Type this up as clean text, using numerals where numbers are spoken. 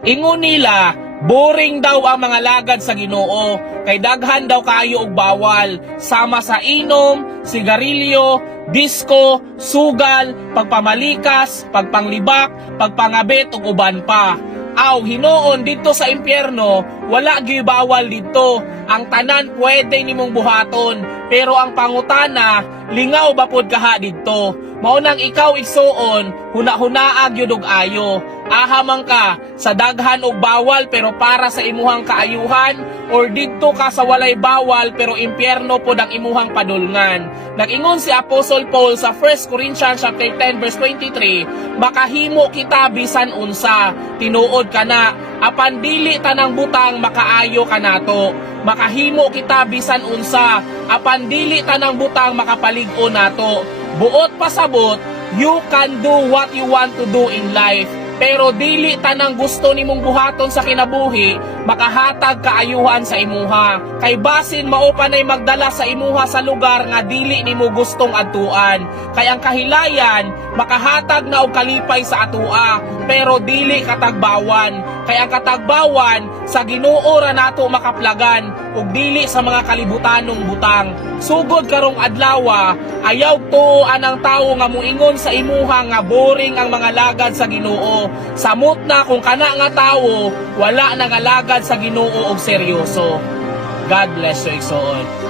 Ingon nila, boring daw ang mga lagad sa Ginoo, kay daghan daw kaayo og bawal, sama sa inom, sigarilyo, disko, sugal, pagpamalikas, pagpanglibak, pagpangabit ug uban pa. Aw, hinoon dito sa impyerno, wala gyud bawal dito. Ang tanan pwede nimong buhaton, pero ang pangutana, lingaw ba pod kaha didto? Mao nang ikaw igsuon, huna-hunaag gyud og ayo. Ahamang ka sa daghan og bawal pero para sa imuhang kaayuhan, or didto ka sa walay bawal pero impyerno pod ang imuhang padulngan. Nag-ingon si Apostle Paul sa 1 Corinthians chapter 10 verse 23, makahimo kita bisan unsa, tinuod ka na, apan dili tanang butang makaayo ka nato. Makahimo kita bisan unsa, apan dili tanang butang makapalig-o nato. Buot pasabot, you can do what you want to do in life. Pero dili tanang gusto nimong buhaton sa kinabuhi, makahatag kaayuhan sa imuha. Kay basin mao panay magdala sa imuha sa lugar nga dili nimo gustong adtuan. Kay ang kahilayan, makahatag na og kalipay sa atua, pero dili katagbawan. Kay ang katagbawan, sa Ginoo ra nato makaplagan, ug dili sa mga kalibutanong butang. Sugod karong adlaw, ayaw tuoan ang tawo nga muingon sa imuha nga boring ang mga lagad sa Ginoo. Samot na kung kana nga tawo, wala nang alagad sa Ginoo og seryoso. God bless you, igsoon.